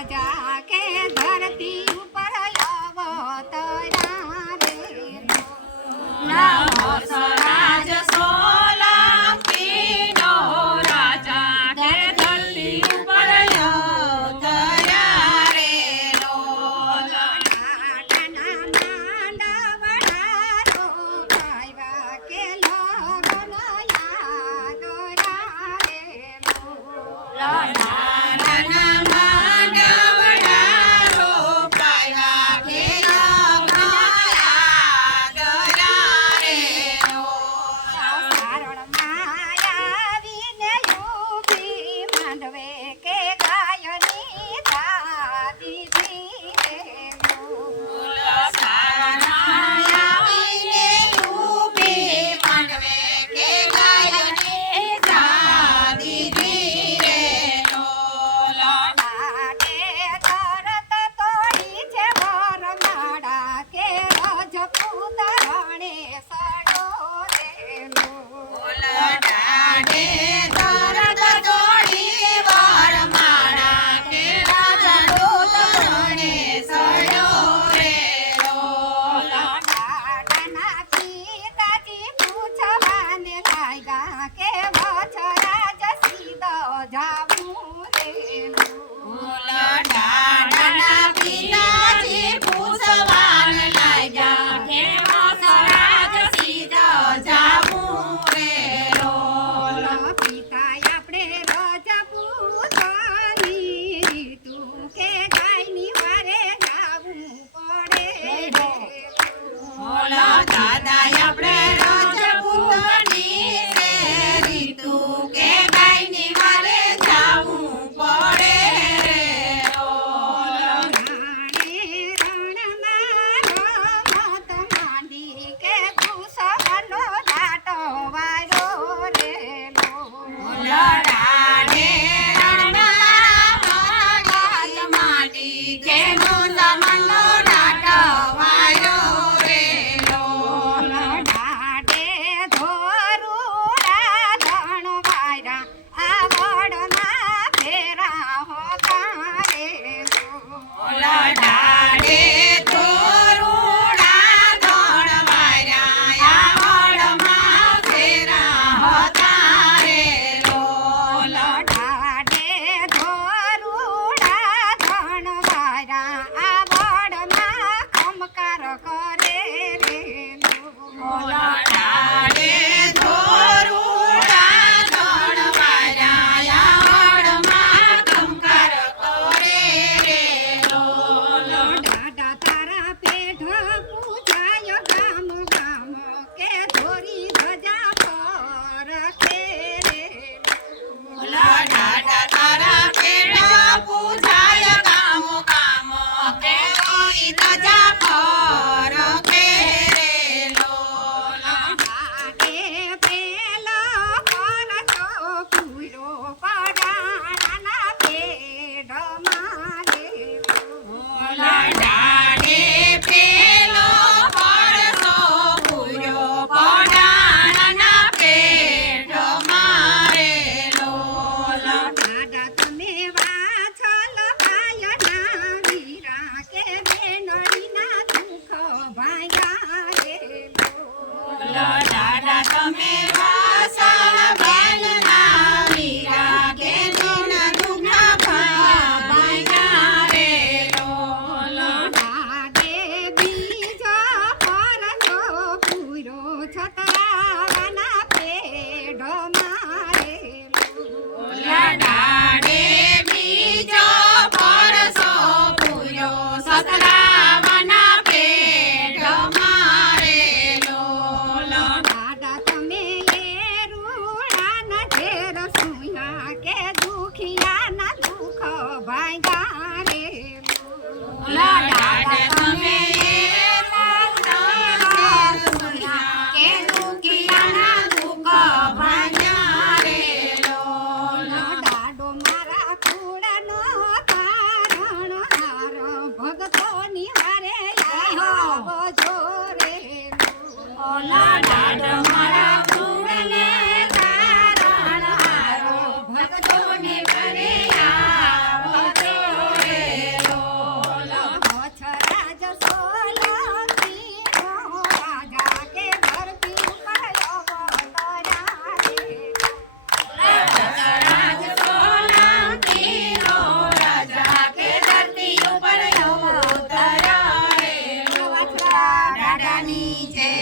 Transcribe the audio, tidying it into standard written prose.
રાજા કે ધરતી ઉપર અવતર્યા રે નમો સ્વરાજ સોલંકીનો રાજા કે ધરતી ઉપર અવતર્યા રે લોલ. ડાડાના માંડવડા રોપાવ્યા કે લગ્ન યાદ રે લડાના માંડવડા રોપાયા કે લગ્ન યાદ રે લોલ. સારણમાં આવીને ઊભી માંડવે કે ગાયની દાદી રે સારણાં આવીને ઊભી માંડવે કે ગાયને દાદી રે લોલ. લાડે તરત તોડી છે વરમાળા કે રજપૂત રણે સડો રે ડાઢે તરત દોડી વરમાળા કે રાજદૂત રણે સડ્યો રે લોલ. લાડાના પિતાજી પૂછવાને લાગ્યા કે વછરાજ સીધો જાવું રે ડાઢાના પિતાજી પૂછવાન લાગ્યા કે વસરાજ સીધો જાવું રે લોલ. પિતા આપણે રજપૂતની રીતું કે ગાયની વારે જાવું પડે દાદા આપણે રાજપૂતની રે રીતું કે ગાયની વારે જાવું પડે રે લોલ. રાણે રણમાં રમત માંડી કે ભૂસવાનો દાટો વાળો રે ડાઢે રણમાં રમત માંડી કે મુસલમાનનો દાટવાયો રે લોલ. ડાડે ધોરુડા ધણ વાયરા આવડમાં ફેરા હોતા રે ડાઢે તોરુડા ધોળવાયા આવડમાં ફેરા હતા રે લોલ. ડાડે ધોરુડા ધણ વાયરા આવડમાં ખમકાર કરે રે ડાઢે તોરુડા ધોળવાયા આવડમાં કંકાર કરે રે લોલ. દાદા તારા પેઢ પૂજાય ગામ ગામ કે ધોરી ધજા પર કે રે ડાઢા તારા પેઢા પૂજાય કામો કામો કે કોઈ ધજા પર કે રે લોલ. આગે પેલો કરતો પૂરો પડાણાના પેઢ મારે ડાઢે પેલો પરસો પૂર્યો પડાણના પેટ મારે લોલ. દાદા તમે વાછલ ભાયના વીરા કે બેનડીના દુઃખ ભાગ્યા રે દાદા તમે વાસણ બેનના વીરા કે દિન દુઃખ ભાગ્યા રે લોલ. દાદે બીજો પરસો પૂરો છતરાવાના પેઢ મારે ડાઢે બીજો પરસો પૂર્યો સતરાવના પેટ મારે લોલ. દાદા તમે એ રૂડાના ઝેર સુયા કે દુખિયાના દુઃખ ભાગ્યા રે દાદા તમે કે દુખિયાના દુઃખ ભાગ્યા રે લોલ. દાડો મારા કુળનો તારણ હાર ભગતોની વારે આવો જો રે દાદ મારા કુળને તારણ ભવાની છે